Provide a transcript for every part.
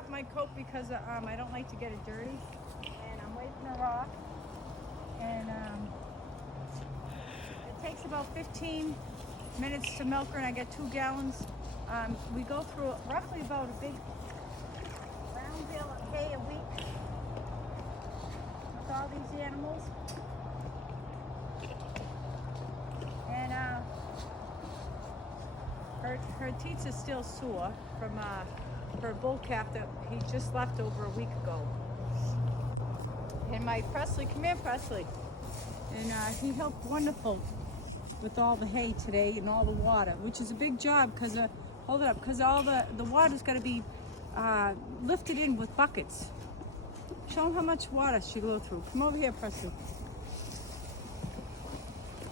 off my coat because I don't like to get it dirty, and I'm wiping her off. And it takes about 15 minutes to milk her, and I get 2 gallons. We go through roughly about a big round bale of hay a week with all these animals. And her teats are still sore from her bull calf that he just left over a week ago. And my Presley, come here, Presley. And he helped wonderful with all the hay today and all the water, which is a big job because hold it up, because all the water's got to be lifted in with buckets. Show them how much water she go through. Come over here, Presley.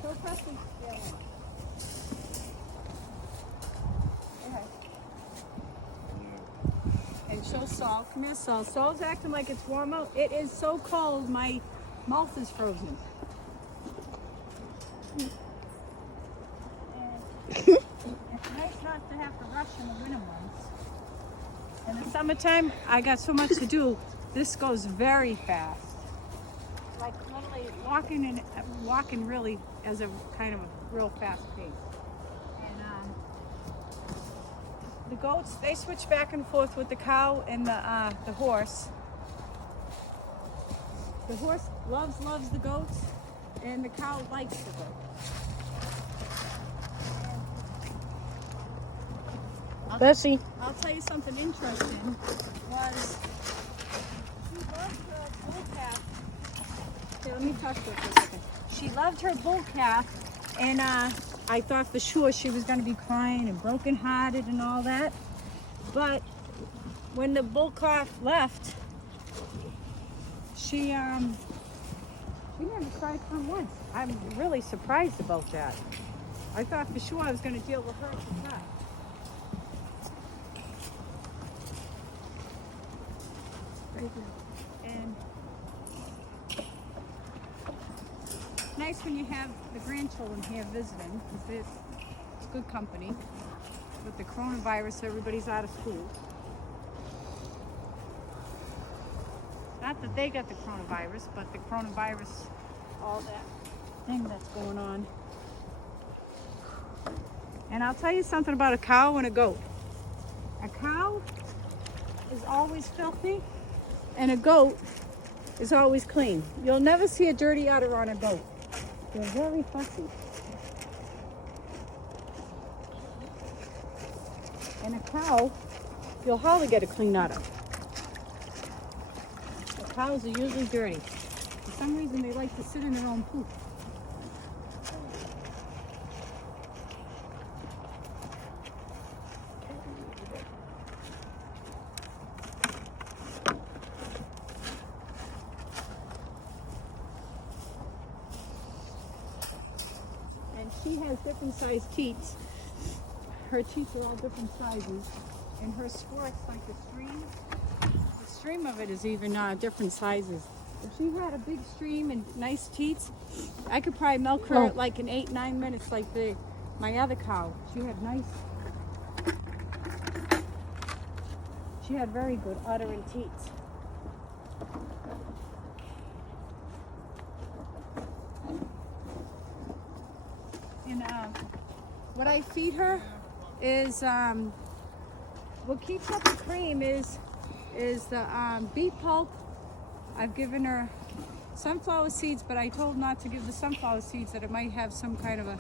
Show Presley. Yeah. And show Saul. Come here, Saul. Saul's acting like it's warm out. It is so cold, my mouth is frozen. It's nice not to have to rush in the winter months. In the summertime, I got so much to do. This goes very fast. Like literally walking really as a kind of a real fast pace. And the goats, they switch back and forth with the cow and the horse. The horse loves the goats, and the cow likes the goats. Bessie. I'll tell you something interesting. Was she loved her bull calf. Okay, let me talk to her for a second. She loved her bull calf, and I thought for sure she was going to be crying and brokenhearted and all that. But when the bull calf left, she never cried for once. I'm really surprised about that. I thought for sure I was going to deal with her for that. And nice when you have the grandchildren here visiting, because it's good company. With the coronavirus, everybody's out of school. Not that they got the coronavirus, but the coronavirus, all that thing that's going on. And I'll tell you something about a cow and a goat. A cow is always filthy, and a goat is always clean. You'll never see a dirty udder on a goat. They're very fussy. And a cow, you'll hardly get a clean udder. The cows are usually dirty. For some reason, they like to sit in their own poop. She has different sized teats. Her teats are all different sizes, and her squirt's like the stream. The stream of it is even different sizes. If she had a big stream and nice teats, I could probably milk her like in 8-9 minutes, like my other cow. She had very good udder and teats. And what I feed her is what keeps up the cream is the beet pulp. I've given her sunflower seeds, but I told not to give the sunflower seeds, that it might have some kind of a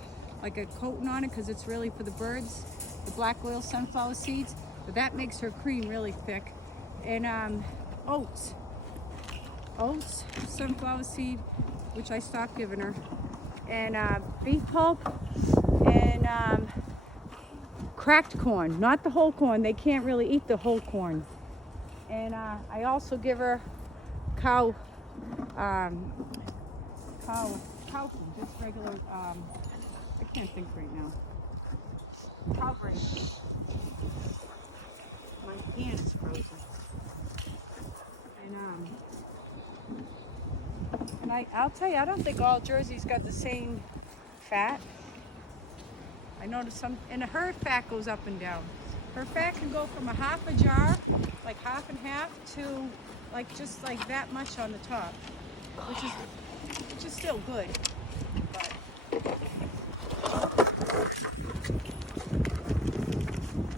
coating on it, because it's really for the birds, the black oil sunflower seeds. But that makes her cream really thick. And oats, sunflower seed, which I stopped giving her, and beet pulp, and cracked corn, not the whole corn. They can't really eat the whole corn. And I also give her cow food, just regular, I can't think right now. Cow brain. My hand is frozen. And I'll tell you, I don't think all Jersey's got the same fat. I noticed some, and her fat goes up and down. Her fat can go from a half a jar, like half and half, to like just like that much on the top, which is still good. But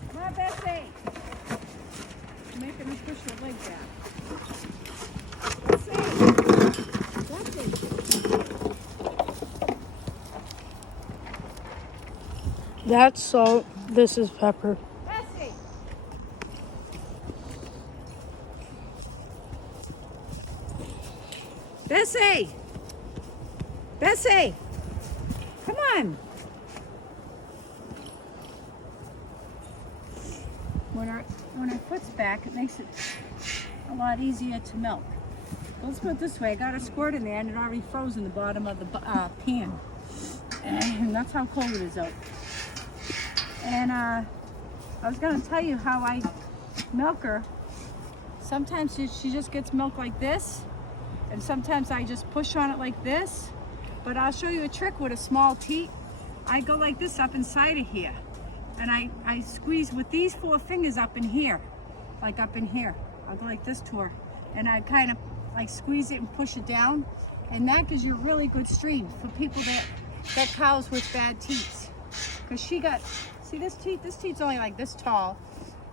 come on, Bessie. I'm making her push her leg back. Bessie. That's salt. This is pepper. Bessie. Bessie. Bessie. Come on. When her foot's back, it makes it a lot easier to milk. Let's put it this way. I got a squirt in there and it already froze in the bottom of the pan. And that's how cold it is out. And I was going to tell you how I milk her. Sometimes she just gets milk like this. And sometimes I just push on it like this. But I'll show you a trick with a small teat. I go like this up inside of here. And I squeeze with these 4 fingers up in here. Like up in here. I'll go like this to her. And I kind of like squeeze it and push it down. And that gives you a really good stream for people that got cows with bad teats. Because she got, see this teat's only like this tall.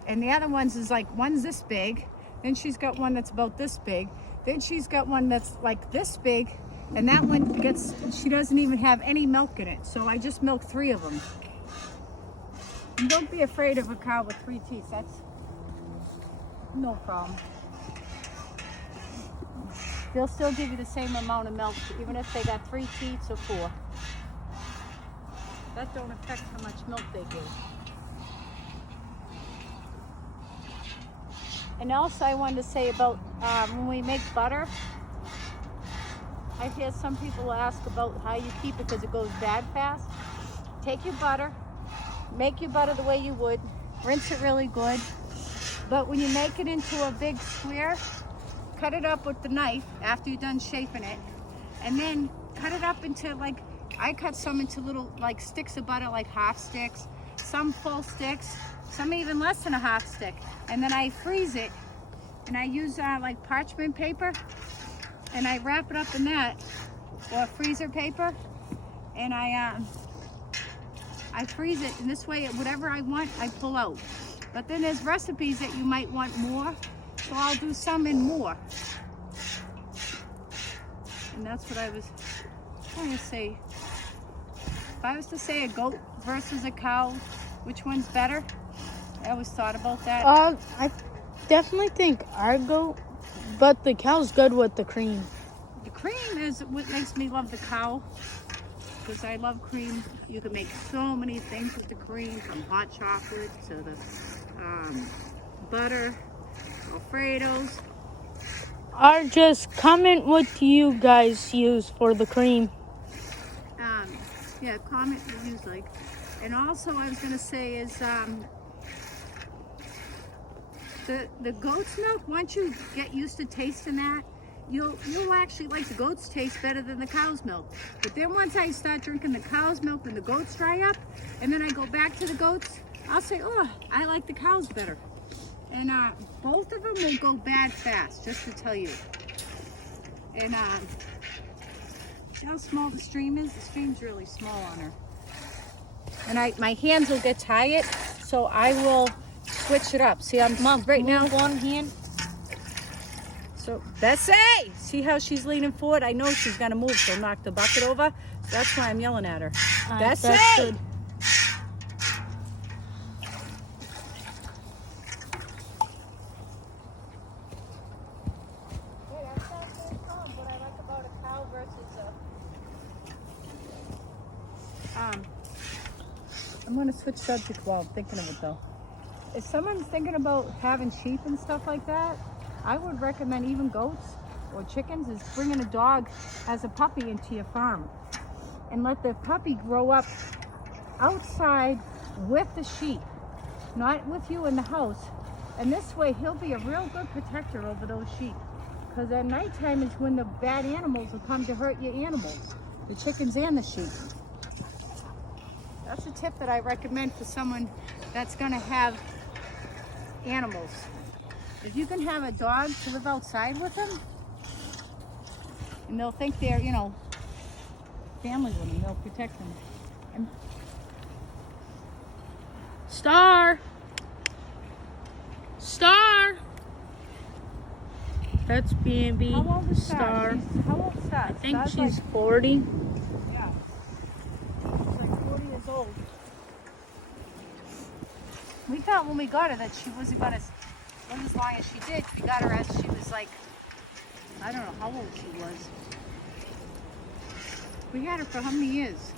And the other ones is like, one's this big. Then she's got one that's about this big. Then she's got one that's like this big. And that one she doesn't even have any milk in it. So I just milk 3 of them. And don't be afraid of a cow with 3 teeth. That's no problem. They'll still give you the same amount of milk, even if they got 3 teats or 4. That don't affect how much milk they give. And also I wanted to say about when we make butter, I hear some people ask about how you keep it because it goes bad fast. Take your butter, make your butter the way you would, rinse it really good. But when you make it into a big square, cut it up with the knife after you're done shaping it. And then cut it up into like, I cut some into little like sticks of butter, like half sticks, some full sticks, some even less than a half stick. And then I freeze it and I use like parchment paper and I wrap it up in that or freezer paper and I freeze it, and this way whatever I want I pull out. But then there's recipes that you might want more, so I'll do some and more. And that's what I was trying to say. If I was to say a goat versus a cow, which one's better? I always thought about that. I definitely think our goat, but the cow's good with the cream. The cream is what makes me love the cow, because I love cream. You can make so many things with the cream, from hot chocolate to the butter, Alfredos. Or just comment what you guys use for the cream. Yeah, comment what you like. And also I was gonna say is the goat's milk, once you get used to tasting that, you'll actually like the goat's taste better than the cow's milk. But then once I start drinking the cow's milk and the goats dry up, and then I go back to the goats, I'll say, oh, I like the cows better. And both of them will go bad fast, just to tell you. And see how small the stream is? The stream's really small on her. And my hands will get tired, so I will switch it up. See, I'm right now one hand. So Bessie, see how she's leaning forward? I know she's gonna move, she'll knock the bucket over. So that's why I'm yelling at her. Bessie! That's good. I'm going to switch subject while I'm thinking of it though. If someone's thinking about having sheep and stuff like that, I would recommend even goats or chickens is bringing a dog as a puppy into your farm and let the puppy grow up outside with the sheep, not with you in the house. And this way he'll be a real good protector over those sheep. Because at nighttime is when the bad animals will come to hurt your animals, the chickens and the sheep. That's a tip that I recommend for someone that's going to have animals. If you can have a dog to live outside with them, and they'll think they're, you know, family with them, they'll protect them. And Star. That's B&B. how old is Star. How old is Star? I think Star's she's like, 40. yeah. She's like 40 years old. We thought when we got her that she wasn't gonna live as long as she did. We got her as she was like, I don't know how old she was. We had her for how many years?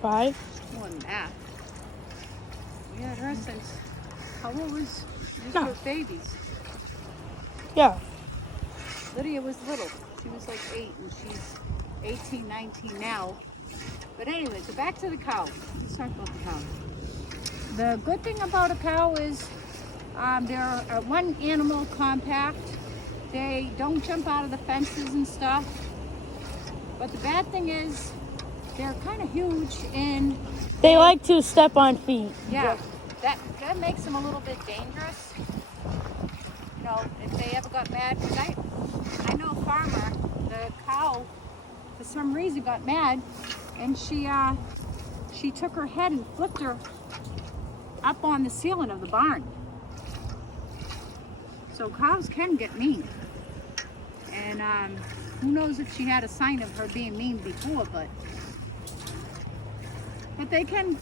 5. More than that. We had her since, how old was No. her babies? Yeah. Lydia was little. She was like 8 and she's 18, 19 now. But anyway, so back to the cow. Let's talk about the cow. The good thing about a cow is they're a one animal compact. They don't jump out of the fences and stuff. But the bad thing is they're kind of huge and They like to step on feet. yeah, that makes them a little bit dangerous. You know, if they ever got mad, 'cause I know a farmer, the cow, for some reason got mad, and she took her head and flipped her up on the ceiling of the barn. So cows can get mean, and who knows if she had a sign of her being mean before, but they can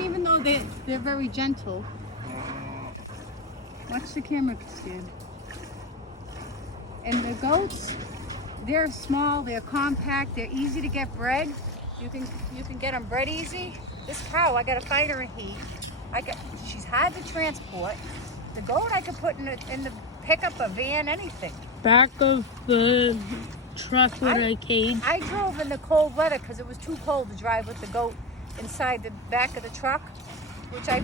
even though they're very gentle. Watch the camera, kid. And the goats, they're small, they're compact, they're easy to get bred. You can get them bred easy. This cow, I gotta find her a heat. She's hard to transport. The goat I could put in the pickup, a van, anything. Back of the truck with a cage. I drove in the cold weather because it was too cold to drive with the goat inside the back of the truck, which I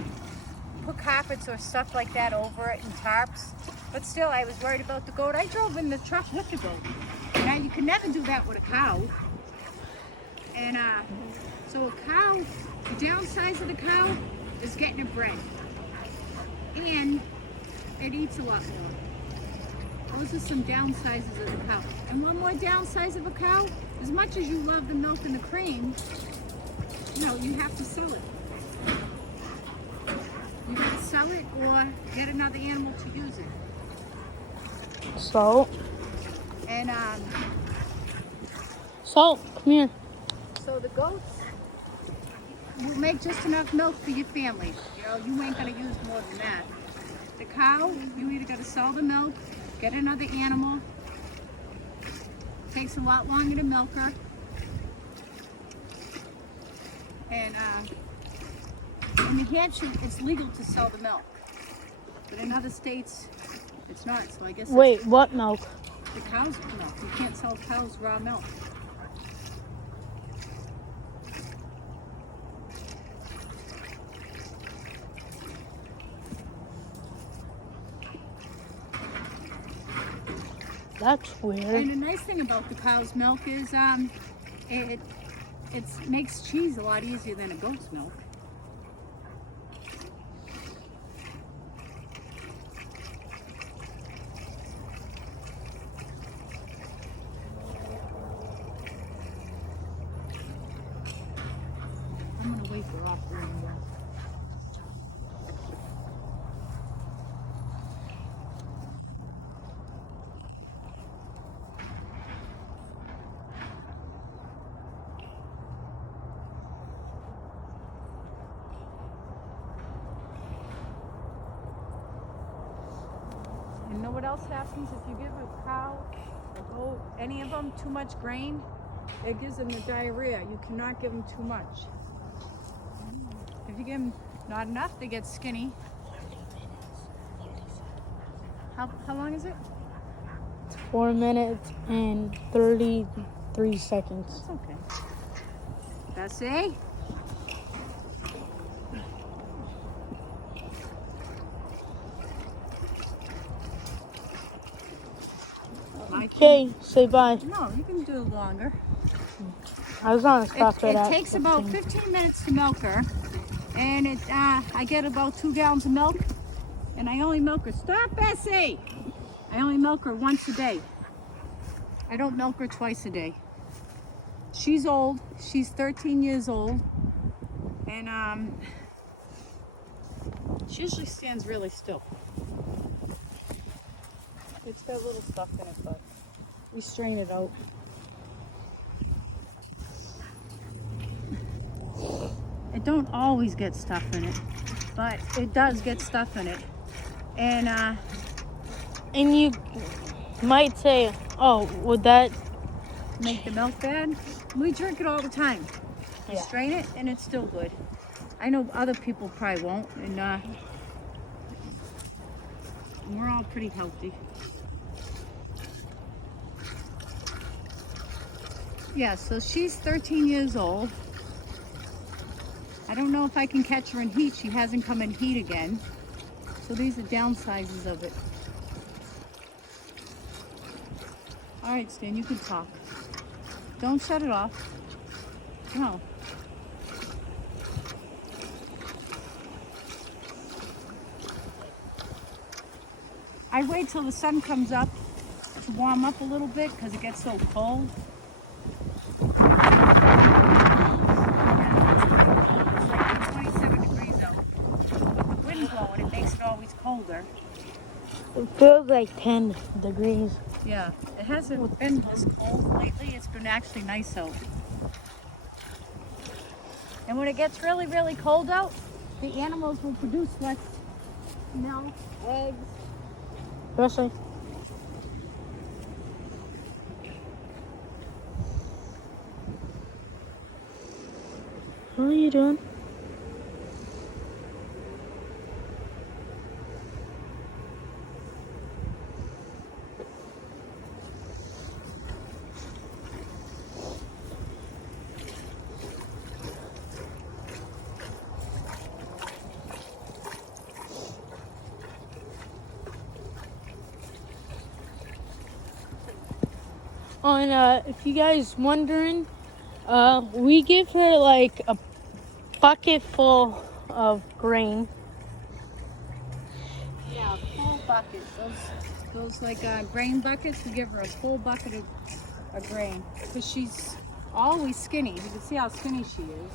put carpets or stuff like that over it and tarps. But still, I was worried about the goat. I drove in the truck with the goat. Now, you can never do that with a cow. And so a cow, the downside of the cow is getting it bred. And it eats a lot more. Those are some downsides of the cow. And one more downside of a cow, as much as you love the milk and the cream, you know, you have to sell it. You can sell it or get another animal to use it. Salt. And Salt, come here. so the goats will make just enough milk for your family. You know, you ain't gonna use more than that. The cow, you either gotta sell the milk, get another animal. Takes a lot longer to milk her. And in New Hampshire, it's legal to sell the milk. But in other states, it's not. So I guess Wait, what milk? the cow's milk. You can't sell cows raw milk. That's weird. And the nice thing about the cow's milk is it makes cheese a lot easier than a goat's milk. I'm gonna wake her up a little more. You know what else happens if you give a cow, a goat, any of them too much grain? It gives them the diarrhea. You cannot give them too much. If you give them not enough, they get skinny. How long is it? 4 minutes and 33 seconds. It's okay. Bessie? Okay, say bye. No, you can do it longer. I was on a stop It at takes about 15 minutes to milk her, and I get about 2 gallons of milk. And I only milk her. Stop, Bessie! I only milk her once a day. I don't milk her twice a day. She's old. She's 13 years old. And she usually stands really still. It's got little stuff in it, but we strain it out. It don't always get stuff in it, but it does get stuff in it. And you might say, oh, would that... make the milk bad? We drink it all the time. We Yeah. strain it and it's still good. I know other people probably won't, and we're all pretty healthy. Yeah, so she's 13 years old. I don't know if I can catch her in heat. She hasn't come in heat again. So these are downsizes of it. All right, Stan, you can talk. Don't shut it off. No. I wait till the sun comes up to warm up a little bit because it gets so cold. It's like 27 degrees out. With the wind blowing, it makes it always colder. It feels like 10 degrees. Yeah, it hasn't been this cold lately. It's been actually nice out. And when it gets really, really cold out, the animals will produce less milk, eggs. Especially. What are you doing? Oh, and if you guys wondering, we give her like a bucket full of grain. Yeah, full buckets. Those like grain buckets. We give her a full bucket of grain because she's always skinny. You can see how skinny she is.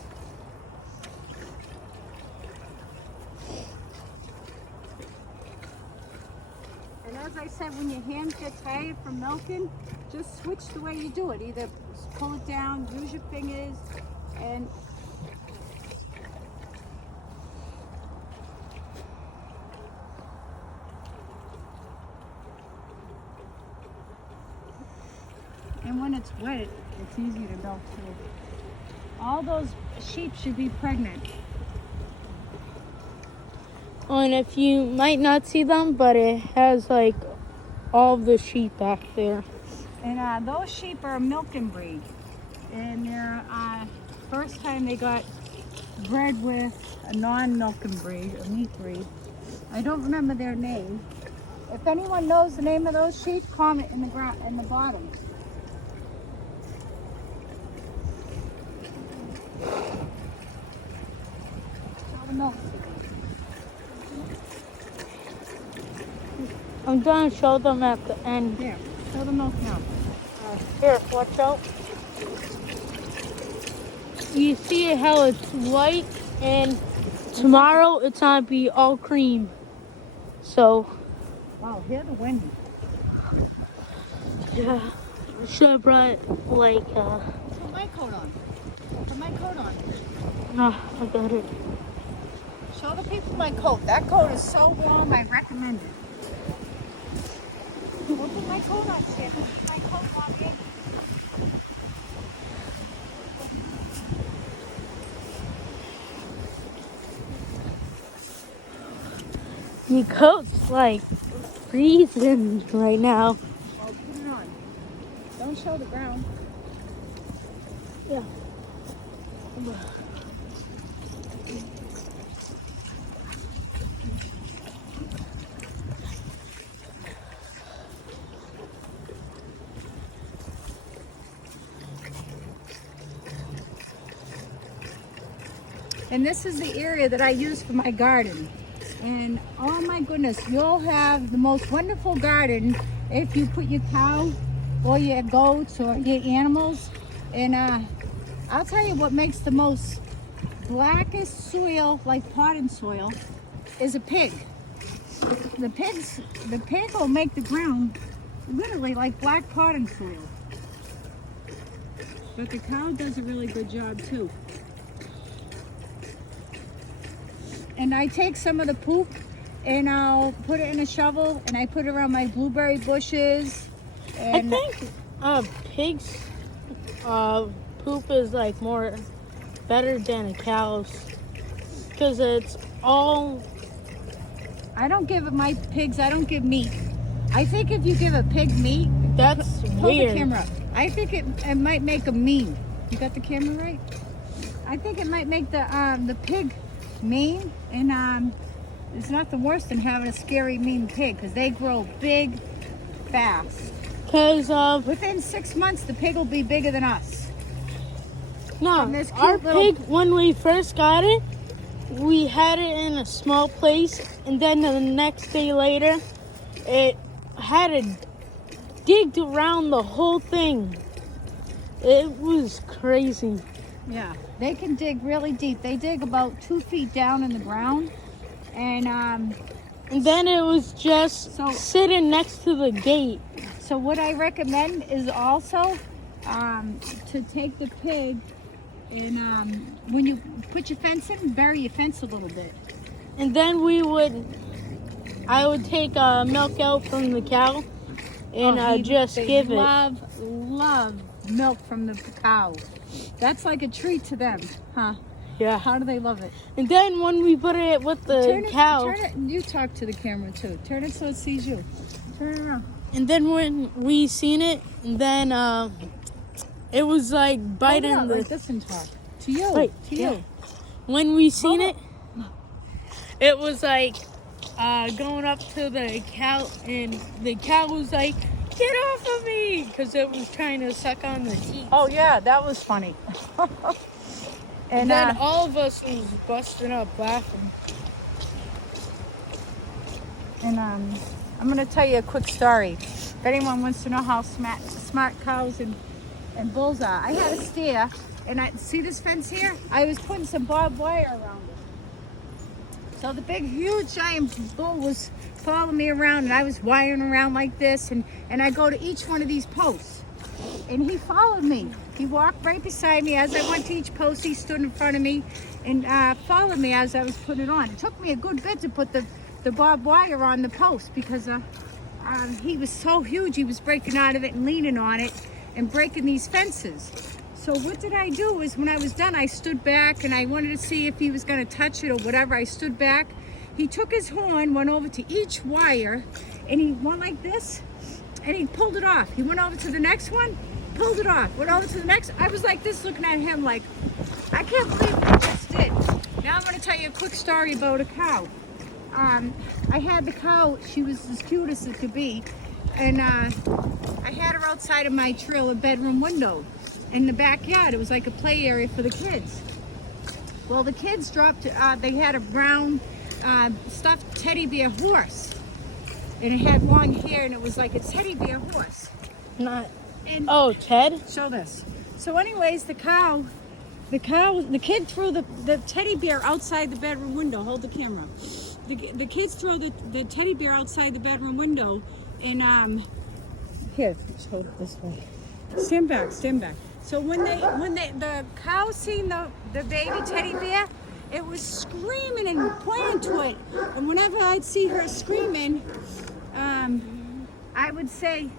And as I said, when your hands get tired from milking, just switch the way you do it. Either pull it down, use your fingers, and when it's wet, it's easy to milk too. All those sheep should be pregnant. Oh, and if you might not see them, but it has like all the sheep back there. And those sheep are a milking breed. And they're first time they got bred with a non-milking breed, a meat breed. I don't remember their name. If anyone knows the name of those sheep, comment in the bottom. Show the milk. I'm gonna show them at the end. Here, show the milk now. Here, watch out. You see how it's white, and tomorrow it's gonna be all cream. So, Wow, hear the wind. yeah, should have brought like, Put my coat on. Put my coat on. I got it. Show the people my coat. That coat is so warm, I recommend it. We'll put my coat on, Sam. Put my coat on, baby. Your coat's like freezing right now. Well, put it on. Don't show the ground. Yeah. And this is the area that I use for my garden. And oh my goodness, you'll have the most wonderful garden if you put your cow or your goats or your animals. And I'll tell you what makes the most blackest soil, like potting soil, is a pig. The pig will make the ground literally like black potting soil. But the cow does a really good job too. And I take some of the poop and I'll put it in a shovel and I put it around my blueberry bushes. And I think pigs poop is like more better than a cow's because it's all. I don't give my pigs, I don't give meat. I think if you give a pig meat, That's hold weird. the camera up. I think it might make them mean. You got the camera right? I think it might make the pig mean, and it's nothing worse than having a scary mean pig because they grow big, fast. Because Within 6 months, the pig will be bigger than us. no, And this cute our little- pig when we first got it, we had it in a small place, and then the next day later, it had it digged around the whole thing. It was crazy. Yeah, they can dig really deep. They dig about 2 feet down in the ground, and And then it was just So- sitting next to the gate. so what I recommend is also to take the pig and when you put your fence in, bury your fence a little bit. And then I would take milk out from the cow and They give it. love milk from the cow. That's like a treat to them, huh? Yeah. How do they love it? And then when we put it with the cow, Turn it, and you talk to the camera too. Turn it so it sees you. Turn it around. and then when we seen it, and then it was like Hold it biting out the. like this and talk. To you. Wait, to yeah. you. When we seen Hold it, it was like going up to the cow, and the cow was like, "Get off of me!" because it was trying to suck on the teeth. Oh yeah, that was funny. And then all of us was busting up laughing. And I'm gonna tell you a quick story. If anyone wants to know how smart cows and bulls are, I had a steer, and I see this fence here. I was putting some barbed wire around it. So the big, huge, giant bull was following me around, and I was wiring around like this, and I go to each one of these posts, and he followed me. He walked right beside me as I went to each post. He stood in front of me and followed me as I was putting it on. It took me a good bit to put the barbed wire on the post because he was so huge. He was breaking out of it and leaning on it and breaking these fences. So what did I do is when I was done, I stood back and I wanted to see if he was going to touch it or whatever. I stood back. He took his horn, went over to each wire, and he went like this, and he pulled it off. He went over to the next one, pulled it off, went over to the next. I was like this looking at him like, I can't believe what he just did. Now I'm going to tell you a quick story about a cow. I had the cow, she was as cute as it could be, and I had her outside of my trailer bedroom window in the backyard. It was like a play area for the kids. Well, the kids dropped, they had a brown stuffed teddy bear horse, and it had long hair, and it was like a teddy bear horse. Not. And Oh, Ted. show this. So anyways, the kid threw the teddy bear outside the bedroom window. Hold the camera. The kids throw the teddy bear outside the bedroom window, and here, let's hold it this way. Stand back. So when the cow seen the baby teddy bear, it was screaming and pointing to it. And whenever I'd see her screaming, I would say,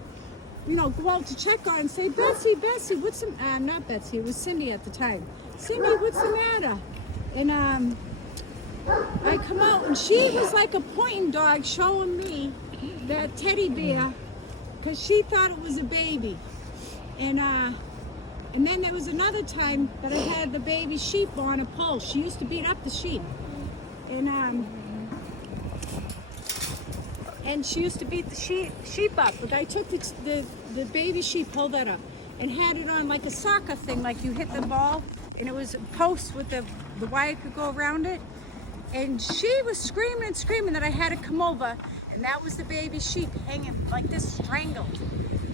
go out to check on and say, Betsy, what's the, not Betsy, it was Cindy at the time. Cindy, what's the matter? And I come out and she was like a pointing dog showing me that teddy bear because she thought it was a baby. And then there was another time that I had the baby sheep on a pole. She used to beat up the sheep. And she used to beat the sheep up. But I took the baby sheep, hold that up, and had it on like a soccer thing, like you hit the ball, and it was a post with the wire could go around it. And she was screaming and screaming that I had to come over, and that was the baby sheep hanging like this, strangled.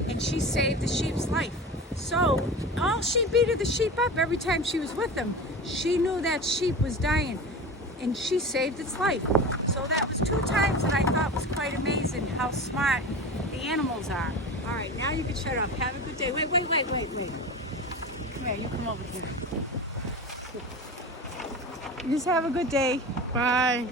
And she saved the sheep's life. So all she beat the sheep up every time she was with them. She knew that sheep was dying, and she saved its life. So that was 2 times that I thought was quite amazing how smart the animals are. All right, now you can shut up. Have a good day. Wait. Come here, you come over here. You just have a good day. Bye.